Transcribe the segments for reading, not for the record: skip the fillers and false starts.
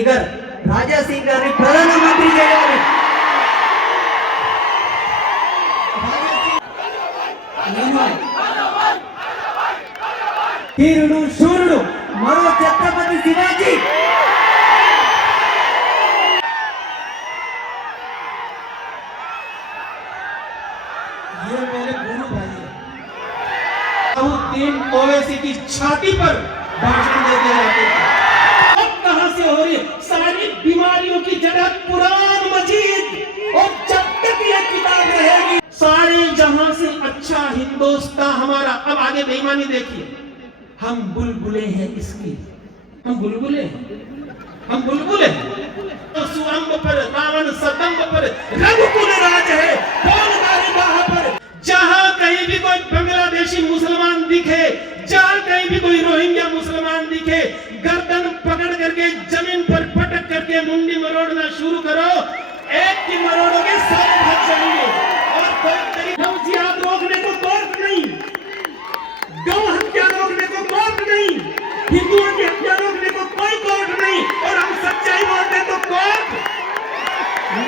Tiger Raja Singh గారిని ప్రధానమంత్రి చేయాలి. ధీరుడు శూరుడు మరో ఛత్రపతి శివాజీ. ये मेरे गुरु भाई है। ओवैसी की छाती पर भाषण देते रहते थे। अब कहां से हो रही सारी बीमारियों की जड़ कुरान मजीद, और जब तक ये किताब रहेगी सारे जहां से अच्छा हिंदुस्तान हमारा। अब आगे बेईमानी देखिए, हम बुलबुले हैं इसकी, हम बुलबुले हैं, हम बुलबुले हैं। तो सुअंग पर रावण सदंग पर रघुकुल राज है, जहां कहीं भी कोई बांग्लादेशी मुसलमान दिखे, जहां कहीं भी कोई रोहिंग्या मुसलमान दिखे, गर्दन पकड़ करके जमीन पर पटक करके मुंडी मरोड़ना शुरू करो। एक की मरोड़ोगे सारे भाग जाएंगे। और कोई तरीका जिहाद रोकने को कोर्ट नहीं, गौ हत्या रोकने को कोर्ट नहीं, हिंदुओं की हत्या रोकने को कोई कोर्ट नहीं, और हम सच्चाई बोलते तो कोर्ट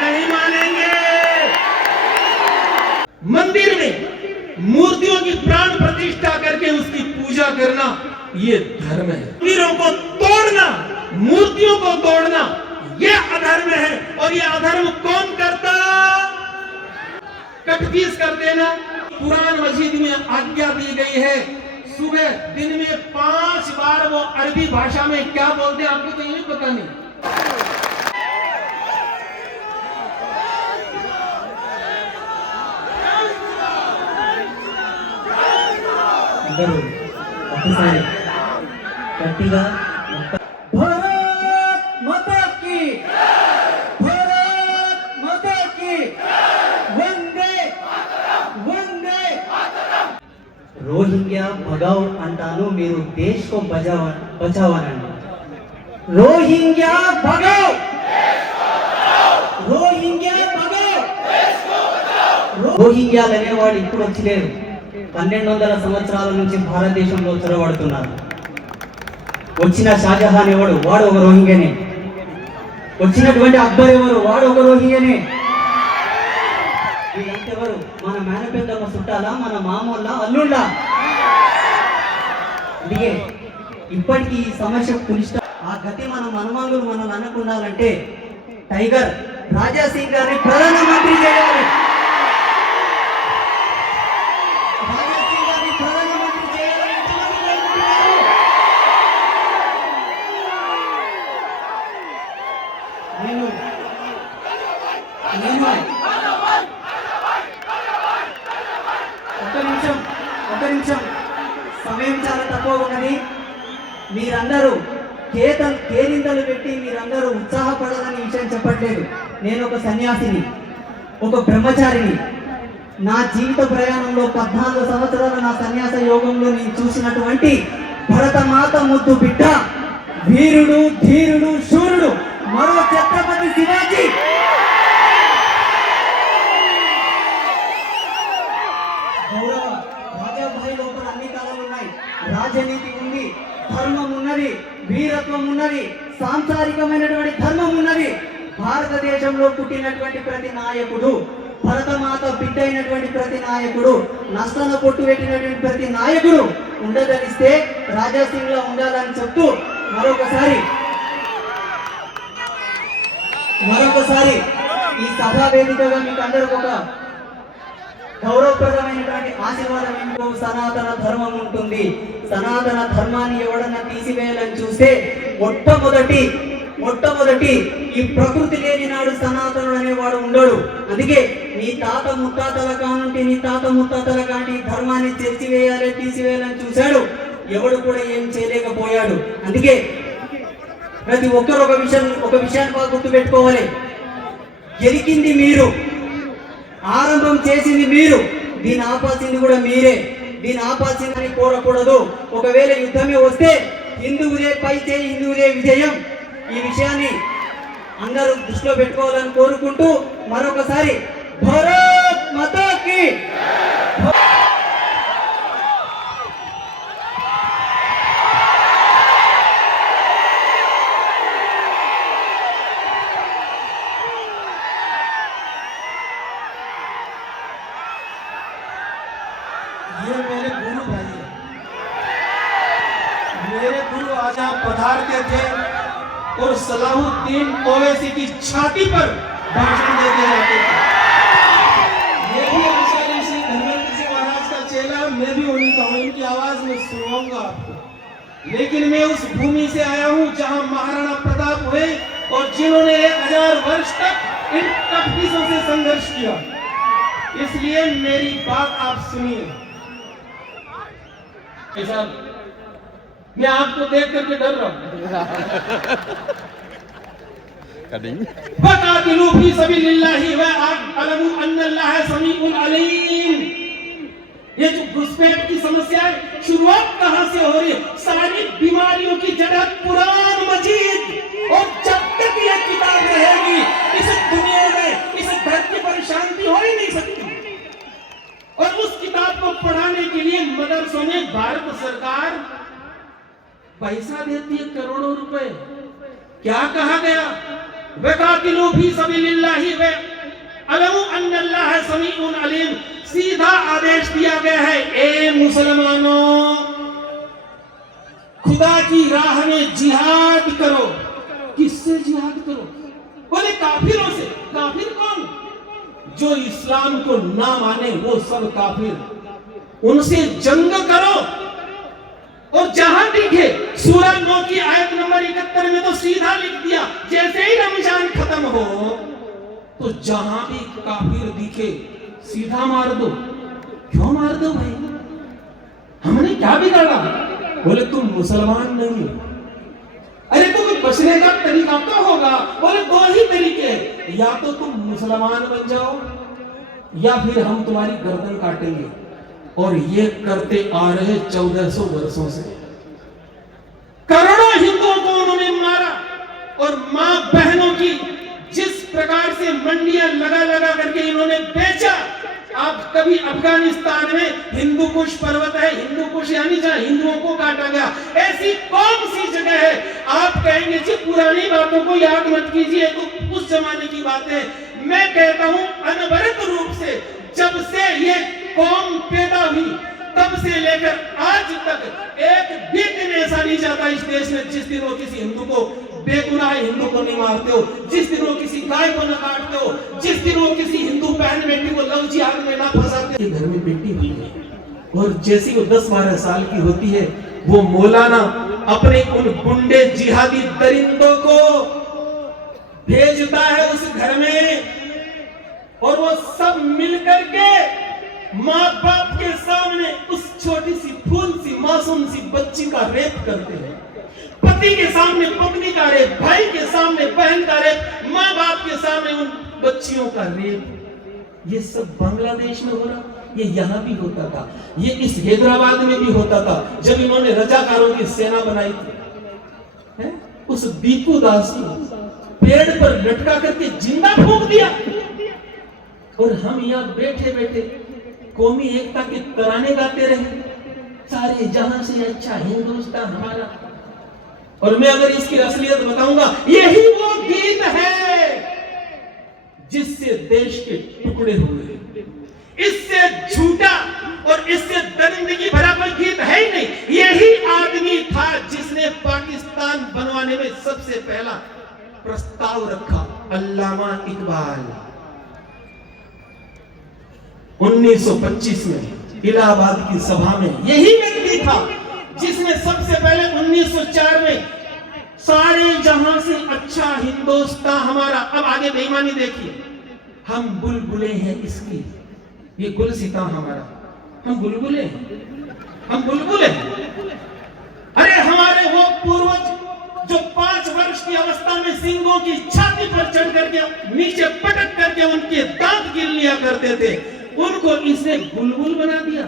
नहीं मानेंगे। मंदिर में मूर्तियों की प्राण प्रतिष्ठा करके उसकी पूजा करना ये धर्म है। मंदिरों को तोड़ना, मूर्तियों को तोड़ना ये अधर्म है। और ये अधर्म कौन करता? कटपीस कर देना। कुरान मजीद में आज्ञा दी गई है, सुबह दिन में 5 बार वो अरबी भाषा में क्या बोलते हैं आपको तो ये पता नहीं। ఒకసారి గట్టిగా భారత్ మాతా కీ, భారత్ మాతా కీ, వందే వందే. రోహింగ్యా భగావ్ అంటాను, మీరు దేశ్ కో బచావ్ అనండి. రోహింగ్యా భగావ్, రోహింగ్యా భగావ్. రోహింగ్యాలు అనేవాడు ఇప్పుడు వచ్చిలేరు. 1200 సంవత్సరాల నుంచి భారతదేశంలో చొరబడుతున్నారు. వచ్చిన షాజహాన్ ఎవడు? వాడు ఒక రోహింగ్యనే. వచ్చినటువంటి అక్బర్ ఎవరు? వాడు ఒక రోహింగ్యనే. వీళ్ళంతెవరు? మన మేనపెద్దమ్మ చుట్టాలా, మన మామూళ్ళ అల్లుళ్ళ? అందుకే ఇప్పటికీ ఈ సమస్య పులిష్ట. ఆ గతి మన మనమంగులు మనల్ని అనుకుండాలంటే టైగర్ రాజా సింగ్ గారిని ప్రధానమంత్రి చేయాలి. ఒక నిమిషం సమయం చాలా తక్కువ ఉన్నది. మీరందరూ కేరింతలు పెట్టి మీరందరూ ఉత్సాహపడాలని విషయం చెప్పట్లేదు. నేను ఒక సన్యాసిని, ఒక బ్రహ్మచారిని. నా జీవిత ప్రయాణంలో 14 సంవత్సరాల నా సన్యాస యోగంలో నేను చూసినటువంటి భరతమాత ముద్దు బిడ్డ, వీరుడు ధీరుడు శూరుడు మరో ఛత్రపతి శివాజీ. గౌరవ రాజాభాయి లోపల అన్ని కాలాలు ఉన్నాయి. రాజనీతి ఉంది, ధర్మం ఉన్నది, వీరత్వం ఉన్నది, సాంసారికమైనటువంటి ధర్మం ఉన్నది. భారతదేశంలో పుట్టినటువంటి ప్రతి నాయకుడు, భరతమాత బిడ్డ అయినటువంటి ప్రతి నాయకుడు, నష్టన పొట్టు పెట్టినటువంటి ప్రతి నాయకుడు ఉండదలిస్తే రాజా సింగ్ లా ఉండాలని చెప్తూ మరొకసారి ఈ సభా వేదికగా మీకు అందరికి ఒక గౌరవప్రదమైనటువంటి ఆశీర్వాదం ఏంటో, సనాతన ధర్మం ఉంటుంది. సనాతన ధర్మాన్ని ఎవడన్నా తీసివేయాలని చూస్తే మొట్టమొదటి ఈ ప్రకృతి లేని నాడు సనాతనుడు అనేవాడు ఉండడు. అందుకే నీ తాత ముత్తాతల కాంటి ధర్మాన్ని తీసివేయాలని చూశాడు. ఎవడు కూడా ఏం చేయలేకపోయాడు. అందుకే ప్రతి ఒక్కరు ఒక విషయాన్ని బాగా గుర్తుపెట్టుకోవాలి. గెలికింది మీరు, ఆరంభం చేసింది మీరు, దీన్ని ఆపాల్సింది కూడా మీరే. దీన్ని ఆపాల్సిందని కోరకూడదు. ఒకవేళ యుద్ధమే వస్తే హిందువులే పై చేయి, హిందువులే విజయం. ఈ విషయాన్ని అందరూ దృష్టిలో పెట్టుకోవాలని కోరుకుంటూ మరొకసారి భారత్ మాతా కీ. ये मेरे गुरु भाई है। मेरे गुरु आज यहाँ पधारते थे और सलाहुद्दीन ओवैसी की छाती पर भाषण देते जाते थे। ये भी आचार्य श्री धर्मेंद्र सिंह महाराज का चेला, मैं भी उन्हीं का हूँ, इनकी आवाज में सुनाऊंगा आपको। लेकिन मैं उस भूमि से आया हूँ जहाँ महाराणा प्रताप हुए और जिन्होंने 1000 वर्ष तक इन कपटीसों से संघर्ष किया। इसलिए मेरी बात आप सुनिए। मैं आपको देख करके डर रहा हूँ। वक़ातिलू फी सबीलिल्लाहि व अअलमू अन्नल्लाह समीउन अलीम। ये जो घुसपैठ की समस्या है, शुरुआत कहां से हो रही है? सारी बीमारियों की जड़ कुरान मजीद। और जब तक ये किताब रहेगी इस दुनिया में, इस धरती पर शांति हो ही नहीं सकती। और उस किताब को पढ़ाने के लिए मदरसों में भारत सरकार पैसा देती है, करोड़ों रुपए। क्या कहा गया? वक़ातिलू फी सबीलिल्लाहि व अअलमू अन्नल्लाह समीउन अलीम। सीधा आदेश दिया गया है, ए मुसलमानों, खुदा की राह में जिहाद करो। किससे जिहाद करो? बोले काफिरों से। काफिर कौन? जो इस्लाम को ना माने वो सब काफिर। उनसे जंग करो। और जहां दिखे सूरह 9 की आयत नंबर 71 में तो सीधा लिख दिया, जैसे ही रमजान खत्म हो तो जहां भी काफिर दिखे सीधा मार दो। क्यों मार दो भाई? हमने क्या बिगाड़ा? बोले तुम मुसलमान नहीं। अरे तो कोई बचने का तरीका तो होगा। बोले 2 ही तरीके हैं, या तो तुम मुसलमान बन जाओ या फिर हम तुम्हारी गर्दन काटेंगे। और ये करते आ रहे 1400 वर्षों से। करोड़ों हिंदुओं को उन्होंने मारा और मां बहनों की जिस प्रकार से मंडियां लगा लगा करके इन्होंने बेचा। आप कभी अफगानिस्तान में हिंदू कुश पर्वत है, हिंदू कुश यानी जहां हिंदुओं को काटा गया, ऐसी कौन सी जगह है? आप कहेंगे जी पुरानी बातों को याद मत कीजिए, तो उस जमाने की बात है। मैं कहता हूं अनवरत रूप से जब से ये कौम पैदा हुई तब से लेकर आज तक एक भी दिन ऐसा नहीं जाता इस देश में जिस दिन वो किसी हिंदू को, बेगुनाह हिंदू को नहीं मारते हो, जिस दिन वो किसी गाय को न काटते हो, जिस दिन वो किसी हिंदू बहन बेटी को लव जिहाद में ना फंसाते। घर में बेटी हुई है और जैसी वो 10-12 साल की होती है वो मौलाना अपने उन गुंडे जिहादी दरिंदों को भेजता है उस घर में और वो सब मिलकर के माँ बाप के सामने उस छोटी सी फूल सी मासूम सी बच्ची का रेप करते हैं। पति के सामने पत्नी का रेप, भाई के सामने बहन का रेप, माँ बाप के सामने उन बच्चियों का रेप। ये सब बांग्लादेश में हो रहा, ये यहाँ भी होता था, ये इस हैदराबाद में भी होता था जब इन्होंने रजाकारों की सेना बनाई थी। है? उस दीपू दास को पेड़ पर लटका करके जिंदा फूंक दिया और हम यहाँ बैठे बैठे कौमी एकता के तराने गाते रहे, सारे जहां से अच्छा हिंदुस्तान हमारा। और मैं अगर इसकी असलियत बताऊंगा, यही वो गीत है जिससे देश के टुकड़े हुए। इससे झूठा और इससे दरिंदगी भरा कोई गीत है ही नहीं। यही आदमी था जिसने पाकिस्तान बनवाने में सबसे पहला प्रस्ताव रखा, अल्लामा इकबाल। 1925 में इलाहाबाद की सभा में यही व्यक्ति था जिसने सबसे पहले 1904 में सारे जहां से अच्छा हिंदुस्तान हमारा। अब आगे बेईमानी देखिए, हम बुलबुले हैं इसकी, ये गुलसिता हमारा, हम बुलबुले हैं, हम बुलबुले हैं। अरे हमारे वो पूर्वज जो 5 वर्ष की अवस्था में सिंगों की छाती पर चढ़ करके नीचे पटक करके उनके दांत गिर लिया करते थे, उनको इसने बुलबुल बना दिया।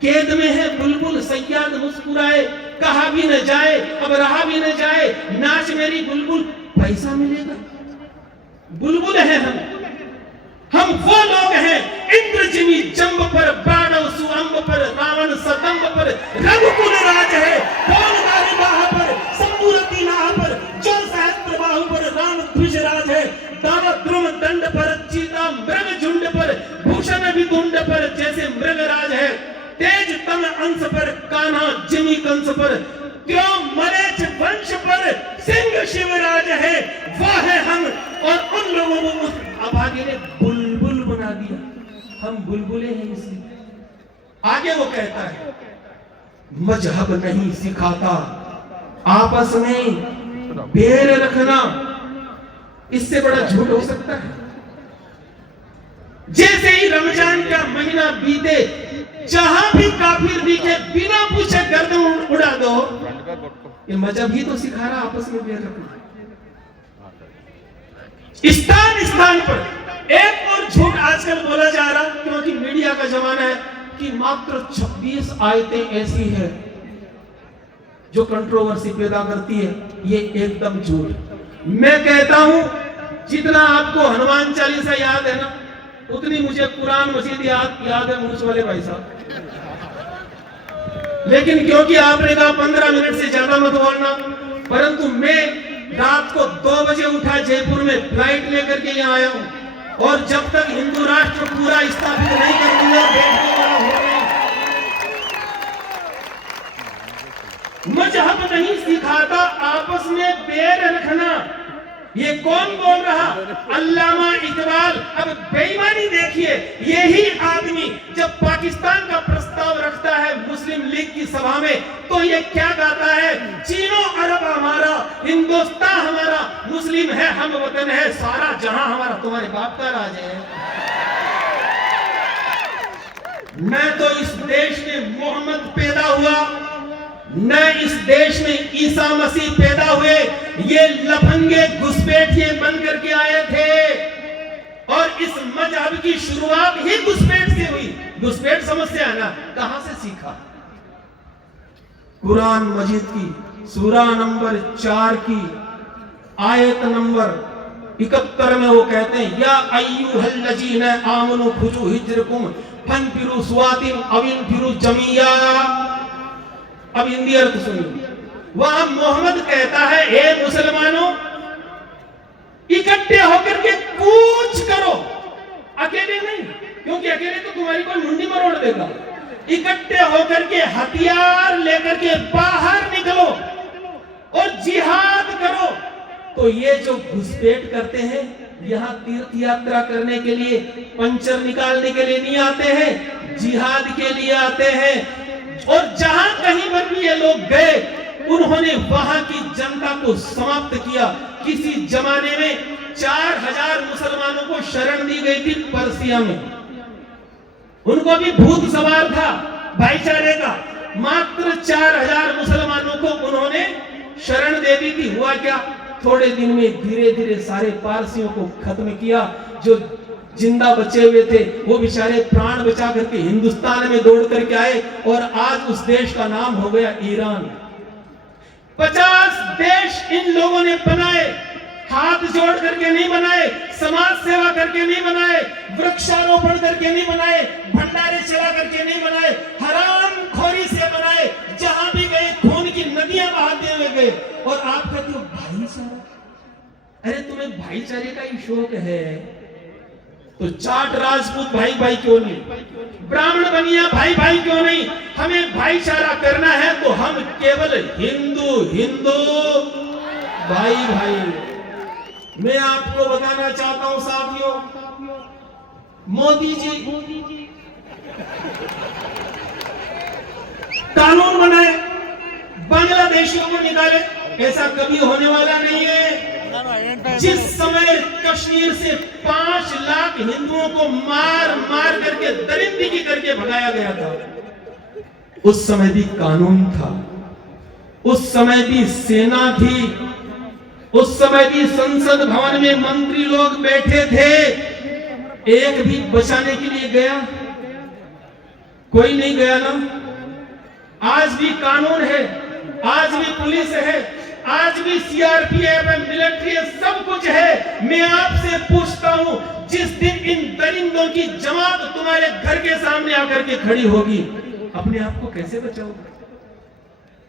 कैद में है बुलबुल, सैयाद मुस्कुराए, कहा भी न जाए अब रहा भी न जाए, नाच मेरी बुलबुल, पैसा मिलेगा। बुलबुल है हम वो लोग हैं, इंद्र जिमी जंब पर, बाणव सुअंब पर, रावण सदंब पर, रघुकुल राज है, बोलगारी बाह पर, संबूरती नाह पर, जो सहस्त्र बाहु पर, राम ध्वज राज है, दावा द्रुम दंड पर, चीता मृग झुंड पर, भूषण विदुंड पर, जैसे मृग राज है। तेज तम अंश पर कान्हा जिमी कंस पर, क्यों मलेच्छ वंश पर सिंह शिवराज है, वह है हम और उन लोगों को उस अभागे ने बुलबुल बना दिया, हम बुलबुले हैं इसलिए। आगे वो कहता है मजहब नहीं सिखाता आपस में बैर रखना, इससे बड़ा झूठ हो सकता है। जैसे ही रमजान का महीना बीते, जहां भी काफिर दिखे बिना पूछे गर्दन उड़ा दो, ये मजहब ही तो सिखा रहा आपस में बैर रखना। स्थान स्थान पर एक और झूठ आजकल बोला जा रहा, क्योंकि मीडिया का जमाना है, कि मात्र 26 आयतें ऐसी है जो कंट्रोवर्सी पैदा करती है। ये एकदम झूठ। मैं कहता हूं जितना आपको हनुमान चालीसा याद है ना, उतनी मुझे कुरान मजीद याद है मूछ वाले भाई साहब। लेकिन क्योंकि आपने कहा 15 मिनट से ज्यादा मत बोलना, परंतु मैं रात को 2 बजे उठा, जयपुर में फ्लाइट लेकर के यहाँ आया हूं, और जब तक हिंदू राष्ट्र पूरा स्थापित नहीं कर दूंगा बैठने वाला हो गया। मजहब नहीं सिखाता आपस में बैर रखना, ये कौन बोल रहा? अल्लामा इकबाल। अब बेईमानी देखिए, यही आदमी जब पाकिस्तान का प्रस्ताव रखता है मुस्लिम लीग की सभा में, तो ये क्या गाता है? चीनो अरब हमारा, हिंदुस्तान हमारा, मुस्लिम है हम वतन है, सारा जहां हमारा। तुम्हारे बाप का राज है। मैं तो इस देश में मोहम्मद पैदा हुआ, न इस देश में ईसा मसीह पैदा हुए। ये लफंगे घुसपैठिए बन करके आए थे, और इस मजहब की शुरुआत ही घुसपैठ से हुई। घुसपैठ समस्या है ना, कहां से सीखा? कुरान मजीद की सूरा नंबर 4 की आयत नंबर 71 में वो कहते हैं, या अय्युहल्लजीना आमनु खुजू हिज्रकुम फनफिरू सुवातिन अविनफिरू जमिया। अब हिंदी अर्थ सुनिए। वहां मोहम्मद कहता है, ए मुसलमानों, इकट्ठे होकर के कूच करो, अकेले नहीं, क्योंकि अकेले तो तुम्हारी कोई मुंडी मरोड़ देगा। इकट्ठे होकर के हथियार लेकर के बाहर निकलो और जिहाद करो। तो ये जो घुसपैठ करते हैं, यहाँ तीर्थ यात्रा करने के लिए, पंचर निकालने के लिए नहीं आते हैं, जिहाद के लिए आते हैं। और जहां कहीं पर भी ये लोग गए, उन्होंने वहां की जनता को समाप्त किया। किसी जमाने में 4000 मुसलमानों को शरण दी गई थी पर्सिया में। उनको भी भूत सवार था भाईचारे का। मात्र 4000 मुसलमानों को उन्होंने शरण दे दी थी। हुआ क्या? थोड़े दिन में धीरे धीरे सारे पारसियों को खत्म किया। जो जिंदा बचे हुए थे वो बेचारे प्राण बचा करके हिंदुस्तान में दौड़ करके आए, और आज उस देश का नाम हो गया ईरान। 50 देश इन लोगों ने बनाए, हाथ जोड़ करके नहीं बनाए, समाज सेवा करके नहीं बनाए, वृक्षारोपण करके नहीं बनाए, भंडारे चला करके नहीं बनाए, हराम खोरी से बनाए। जहां भी गए खून की नदियां बहाते हुए गए। और आप कहते हो भाईचारा। अरे तुम्हें भाईचारे का ही शौक है तो जाट राजपूत भाई भाई क्यों नहीं, ब्राह्मण बनिया भाई भाई क्यों नहीं? हमें भाईचारा करना है तो हम केवल हिंदू हिंदू भाई भाई। मैं आपको बताना चाहता हूं साथियों, मोदी जी कानून बनाए, बांग्लादेशियों को निकाले, ऐसा कभी होने वाला नहीं है। जिस समय कश्मीर से 5 लाख हिंदुओं को मार मार करके दरिंदगी करके भगाया गया था, उस समय भी कानून था, उस समय भी सेना थी, उस समय भी संसद भवन में मंत्री लोग बैठे थे। एक भी बचाने के लिए गया? कोई नहीं गया ना। आज भी कानून है, आज भी पुलिस है, आज भी सीआरपीएफ है, मिलिट्री है, सब कुछ है। मैं आपसे पूछता हूं, जिस दिन इन दरिंदों की जमात तुम्हारे घर के सामने आकर के खड़ी होगी, अपने आप को कैसे बचाओगे?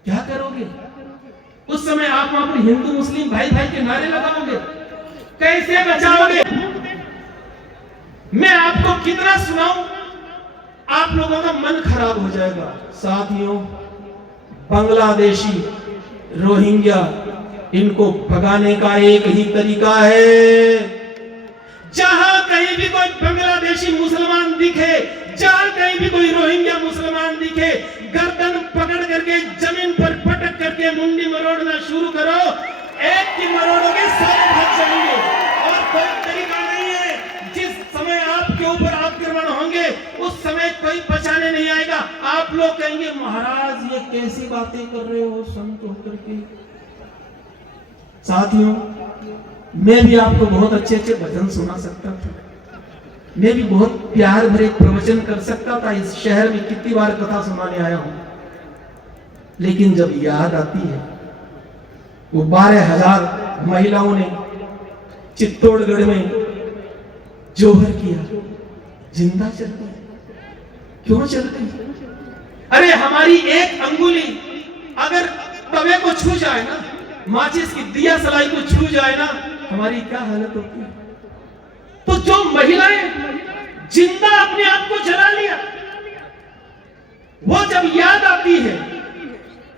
क्या करोगे? उस समय आप वहां पर हिंदू मुस्लिम भाई भाई के नारे लगाओगे? कैसे बचाओगे? मैं आपको कितना सुनाऊं? आप लोगों का मन खराब हो जाएगा। साथियों, बांग्लादेशी, रोहिंग्या, इनको भगाने का एक ही तरीका है, जहां कहीं भी कोई बांग्लादेशी मुसलमान दिखे, जहां कहीं भी कोई रोहिंग्या मुसलमान दिखे, गर्दन पकड़ करके जमीन पर पटक करके मुंडी मरोड़ना शुरू करो। एक की मरोड़ोगे सारे भाग जाएंगे। और कोई तरीका नहीं है, जिस समय आपके ऊपर आक्रमण होंगे उस समय कोई बचाने नहीं आएगा। आप लोग कहेंगे महाराज ये कैसी बातें कर रहे हो संत होकर के। साथियों, मैं भी आपको बहुत अच्छे अच्छे भजन सुना सकता था, मैं भी बहुत प्यार भरे प्रवचन कर सकता था। इस शहर में कितनी बार कथा सुनाने आया हूं, लेकिन जब याद आती है वो 12,000 महिलाओं ने चित्तौड़गढ़ में जोहर किया, जिंदा चल गई। क्यों चल गई? अरे हमारी एक अंगुली अगर तवे को छू जाए ना, माचिस की दिया सलाई को छू जाए ना, हमारी क्या हालत होती है। तो जो महिलाएं जिंदा अपने आप को जला लिया, वो जब याद आती है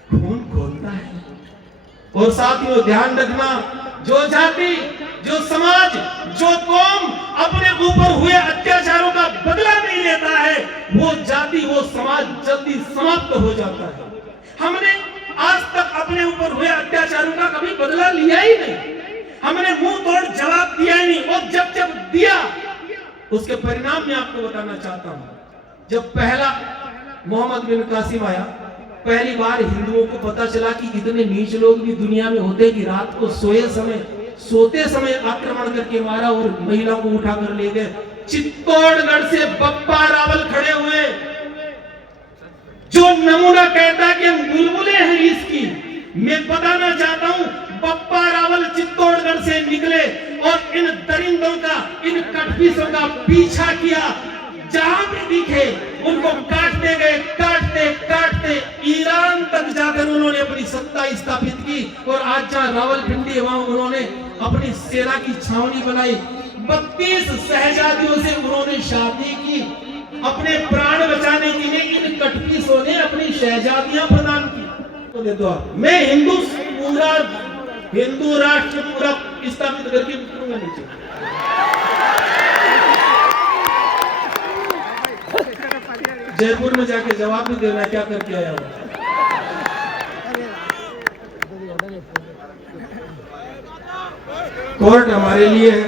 खून खोलता है। और साथियों ध्यान रखना, जो जाति, जो समाज, जो कौम अपने ऊपर हुए अत्याचारों का बदला नहीं लेता है, वो जाति, वो समाज जल्दी समाप्त हो जाता है। हमने आज तक अपने ऊपर हुए अत्याचारों का कभी बदला लिया ही नहीं, हमने मुंह तोड़ जवाब दिया ही नहीं। और जब जब दिया उसके परिणाम मैं आपको बताना चाहता हूं। जब पहला मोहम्मद बिन कासिम आया, पहली बार हिंदुओं को पता चला कि इतने नीच लोग भी दुनिया में होते कि रात को सोते समय आक्रमण करके मारा और महिलाओं को उठा कर ले गए। चित्तौड़गढ़ से बप्पा रावल खड़े हुए, जो नमूना कहता कि बुलबुलें हैं इसकी। मैं बताना चाहता हूं, बप्पा रावल चित्तौड़गढ़ से निकले और इन दरिंदों का, इन कटपीसों का पीछा किया। जहां भी दिखे उनको काटते गए, काटते ईरान तक जाकर उन्होंने अपनी सत्ता स्थापित की। और आज जहां रावलपिंडी, वहां उन्होंने अपनी सेना की छावनी बनाई। 32 शहजादियों से उन्होंने शादी की। अपने प्राण बचाने के लिए इन कटपीसों ने अपनी शहजादियां प्रदान की। तो मैं हिंदू राष्ट्र पूरा स्थापित करके उतरूंगा नीचे। जयपुर में जाके जवाब भी देना क्या करके आया हूं। कोर्ट हमारे लिए है,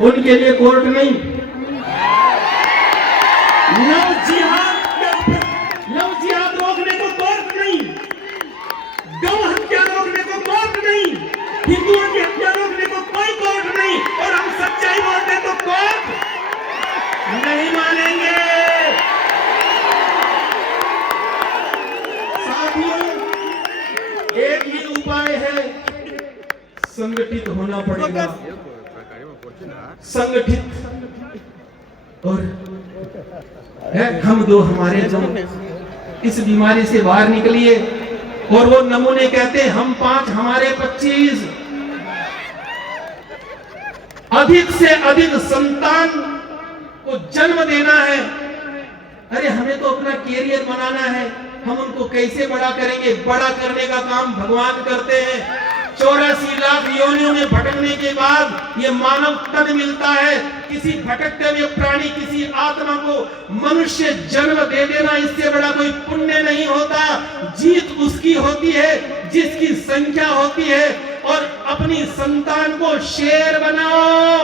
उनके लिए कोर्ट नहीं। लव जिहाद रोकने को कोर्ट नहीं, गौ हत्या रोकने को कोर्ट नहीं, हिंदुओं की हत्या रोकने को कोई कोर्ट नहीं। और हम सच्चाई बोलते तो कोर्ट नहीं मानेंगे। साथियों, एक ही उपाय है, संगठित होना पड़ेगा। संगठित और हम दो हमारे जो इस बीमारी से बाहर निकलिए। और वो नमूने कहते हैं हम 5 हमारे 25, अधिक से अधिक संतान को जन्म देना है। अरे हमें तो अपना कैरियर बनाना है, हम उनको कैसे बड़ा करेंगे? बड़ा करने का काम भगवान करते हैं। 84 लाख योनियों में भटकने के बाद ये मानव तन मिलता है। किसी भटकते हुए प्राणी, किसी आत्मा को मनुष्य जन्म दे देना, इससे बड़ा कोई पुण्य नहीं होता। जीत उसकी होती है जिसकी संख्या होती है। और अपनी संतान को शेर बनाओ,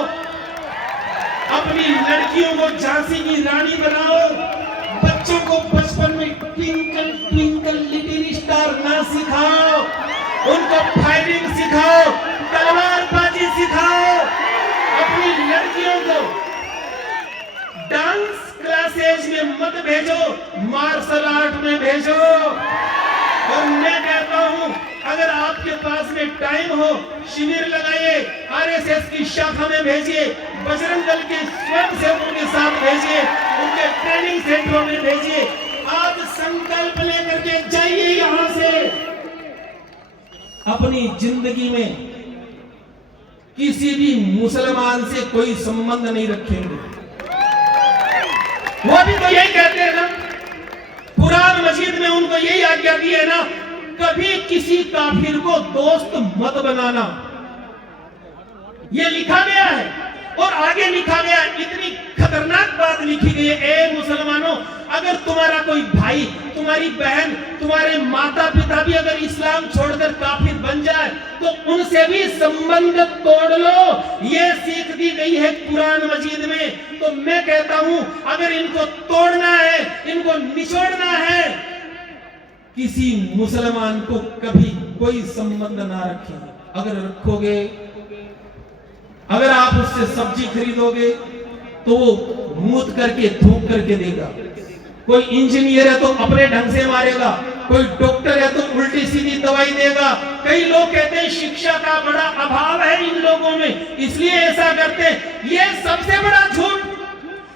अपनी लड़कियों को झांसी की रानी बनाओ। बच्चों को बचपन में ट्विंकल ट्विंकल लिटिल स्टार ना सिखाओ, उनको फायरिंग सिखाओ, तलवारबाजी सिखाओ। अपनी लड़कियों को डांस क्लासेज में मत भेजो, मार्शल आर्ट में भेजो। और मैं कहता हूं, अगर आपके पास में टाइम हो, शिविर लगाइए, आरएसएस की शाखा में भेजिए, बजरंग दल के स्वयंसेवकों के साथ भेजिए, उनके ट्रेनिंग सेंटरों में भेजिए। आज संकल्प लेकर के जाइए यहां से। अपनी जिंदगी में किसी भी मुसलमान से कोई संबंध नहीं रखेंगे। वो भी तो यही कहते हैं ना, कुरान मजीद में उनको यही आज्ञा दी है ना, कभी किसी काफिर को दोस्त मत बनाना, ये लिखा गया है। और आगे लिखा गया, इतनी खतरनाक बात लिखी गई है, ए मुसलमानों, अगर तुम्हारा कोई भाई, तुम्हारी बहन, तुम्हारे माता पिता भी अगर इस्लाम छोड़कर काफिर बन जाए तो उनसे भी संबंध तोड़ लो, ये सीख दी गई है कुरान मजीद में। तो मैं कहता हूं, अगर इनको तोड़ना है, इनको निचोड़ना है, किसी मुसलमान को कभी कोई संबंध ना रखें। अगर रखोगे, अगर आप उससे सब्जी खरीदोगे तो वो मूत करके थूक करके देगा, कोई इंजीनियर है तो अपने ढंग से मारेगा, कोई डॉक्टर है तो उल्टी सीधी दवाई देगा। कई लोग कहते हैं शिक्षा का बड़ा अभाव है इन लोगों में, इसलिए ऐसा करते हैं। ये सबसे बड़ा झूठ।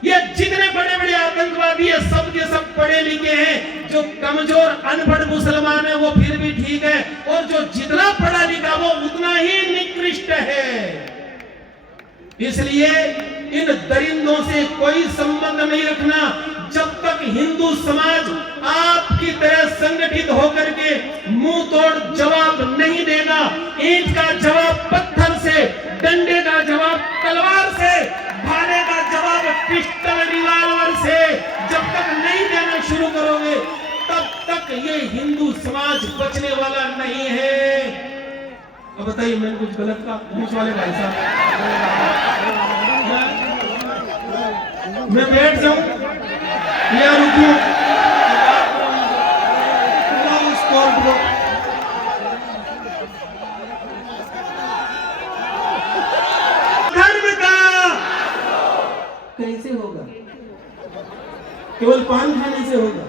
ये जितने बड़े बड़े आतंकवादी है, सब के सब पढ़े लिखे हैं। जो कमजोर अनपढ़ मुसलमान है वो फिर भी ठीक है, और जो जितना पढ़ा लिखा वो उतना ही निकृष्ट है। इसलिए इन दरिंदों से कोई संबंध नहीं रखना। जब तक हिंदू समाज आपकी तरह संगठित होकर के मुंह तोड़ जवाब नहीं देगा, ईंट का जवाब पत्थर से, डंडे का जवाब तलवार से, भाले का जवाब पिस्टल रिवॉल्वर से, जब तक नहीं देना शुरू करोगे तब तक ये हिंदू समाज बचने वाला नहीं है। अब बताइए, मैंने कुछ गलत कहा? पुलिस वाले भाई साहब, मैं बैठ जाऊं या रुकूं? धर्म का कैसे होगा? केवल पान खाने से होगा?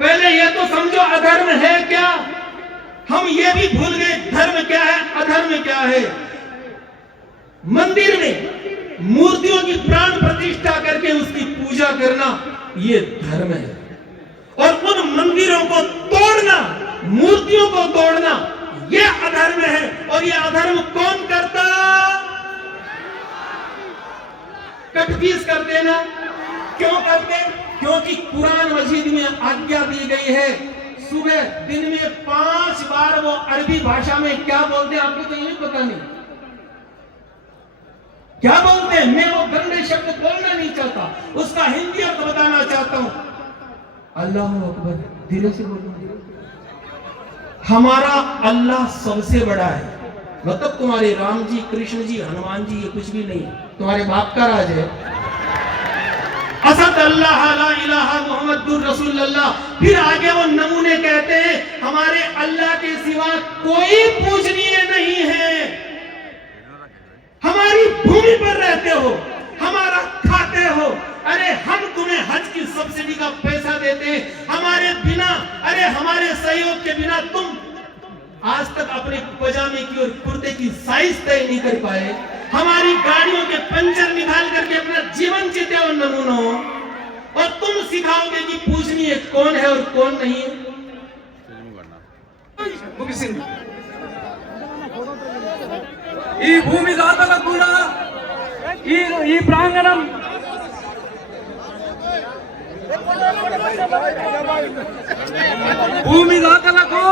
पहले ये तो समझो अधर्म है क्या। हम ये भी भूल गए धर्म क्या है, अधर्म क्या है। मंदिर में मूर्तियों की प्राण प्रतिष्ठा करके उसकी पूजा करना ये धर्म है, और उन मंदिरों को तोड़ना, मूर्तियों को तोड़ना ये अधर्म है। और ये अधर्म कौन करता? कटपीस कर देना। क्यों करते? क्योंकि कुरान मजीद में आज्ञा दी गई है, सुबह दिन में 5 बार वो अरबी भाषा में क्या बोलते हैं आपको तो यही पता नहीं क्या बोलते हैं। मैं वो गंदे शब्द बोलना नहीं चाहता, उसका हिंदी अर्थ बताना चाहता हूं। अल्लाह अकबर, धीरे से बोलो। हमारा अल्लाह सबसे बड़ा है, मतलब तुम्हारे राम जी, कृष्ण जी, हनुमान जी ये कुछ भी नहीं, तुम्हारे बाप का राज है। असद अल्लाह ला इलाहा मुहम्मदुर रसूलुल्लाह। फिर आगे वो नमूने कहते हैं, हमारे अल्लाह के सिवा कोई पूजनीय नहीं है। हमारी भूमि पर रहते हो, हमारा खाते हो, अरे हम तुम्हें हज की सब्सिडी का पैसा देते हैं, हमारे बिना, अरे हमारे सहयोग के बिना तुम आज तक अपने पजामे की और कुर्ते की साइज तय नहीं कर पाए। हमारी गाड़ियों के पंचर निकाल करके अपना जीवन जीते हो नमूनों, और तुम सिखाओगे कि पूजनीय कौन है और कौन नहीं है। ఈ భూమి దాతలకు కూడా ఈ ప్రాంగణం భూమి దాతలకు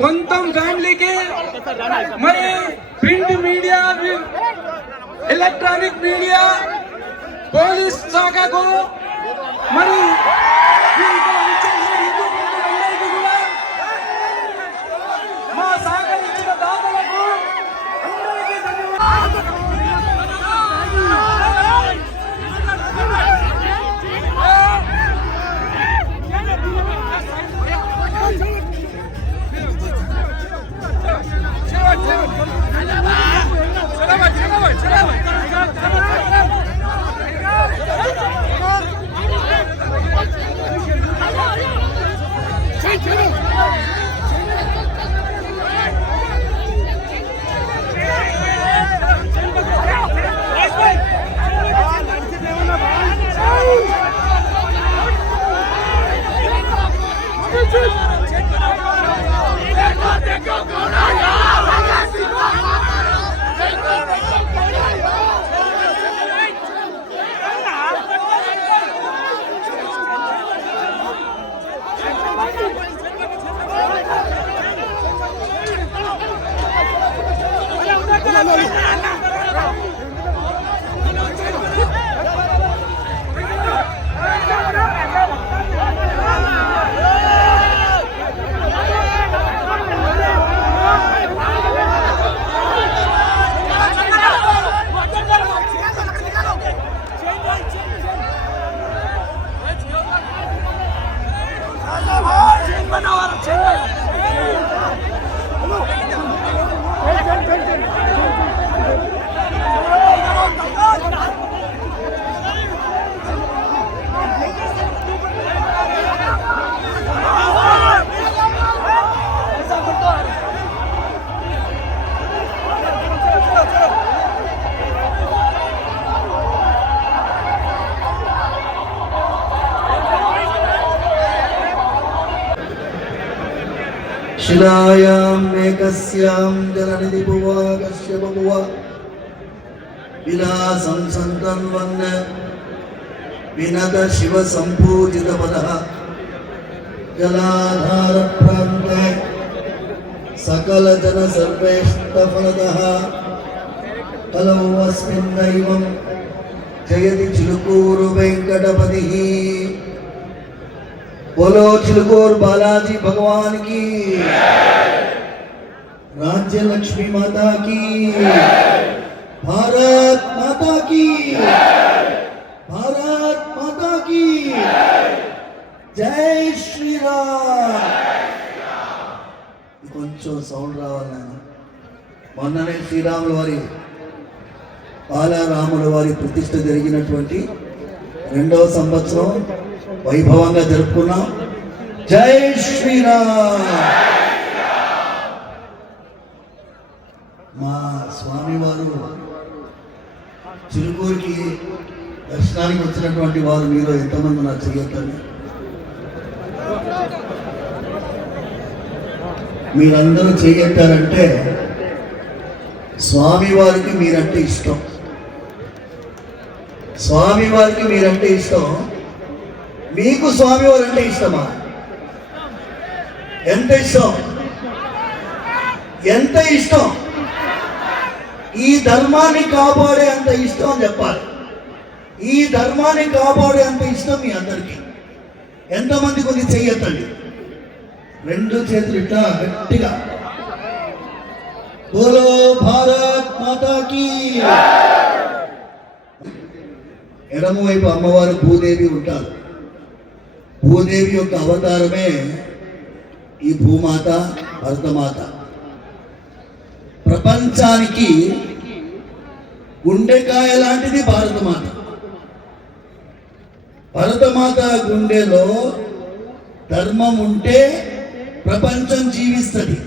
కొంతం ఫ్యామిలీకి మరి print media, electronic media, police శాఖకు మరి దీంతో విచ్చేసిన హిందూ బంధువులందరికీ కూడా మా సహకరించిన దాతలకు అందరికీ ధన్యవాదాలు. Selamat. शिलायां मेकस्यां जलनिधि भुवा कश्यप भुवा विलासं सन्तन्वन् विनद शिव सम्पूजित पदः जलाधार प्रान्ते सकल जन सर्वेष्ट फलदः कलौ अस्मिन् दैवं जयति चिलुकूरु वेंकटपतिः। बोलो चिलुकूर बालाजी भगवान की, राज्य लक्ष्मी माता की, भारत माता की, भारत माता की जय श्री राम। కొంచెం సౌండ్ రావాలి. మొన్ననే శ్రీరాముల వారి బాలరాముల వారి ప్రతిష్ఠ జరిగినటువంటి 2వ సంవత్సరం వైభవంగా జరుపుకున్నాం. జై శ్రీరామ్. మా స్వామివారు చిలుకూరుకి దర్శనానికి వచ్చినటువంటి వారు మీరు ఎంతమంది నాకు చెయ్యొద్దండి. మీరందరూ చెయ్యొద్దారంటే స్వామివారికి మీరంటే ఇష్టం, స్వామివారికి మీరంటే ఇష్టం. మీకు స్వామివారు అంటే ఇష్టమా? ఎంత ఇష్టం? ఎంత ఇష్టం? ఈ ధర్మాన్ని కాపాడే అంత ఇష్టం అని చెప్పాలి. ఈ ధర్మాన్ని కాపాడే అంత ఇష్టం మీ అందరికీ. ఎంతమంది కొన్ని చెయ్యొద్దండి. 2 చేతులు ఇట్లా గట్టిగా బోలో భారత్ మాతా కీ. ఎడమ వైపు అమ్మవారు భూదేవి ఉంటారు. భూదేవి యొక్క అవతారమే ఈ భూమాత, భరతమాత. ప్రపంచానికి గుండెకాయ లాంటిది భారతమాత. భరతమాత గుండెలో ధర్మం ఉంటే ప్రపంచం జీవిస్తుంది.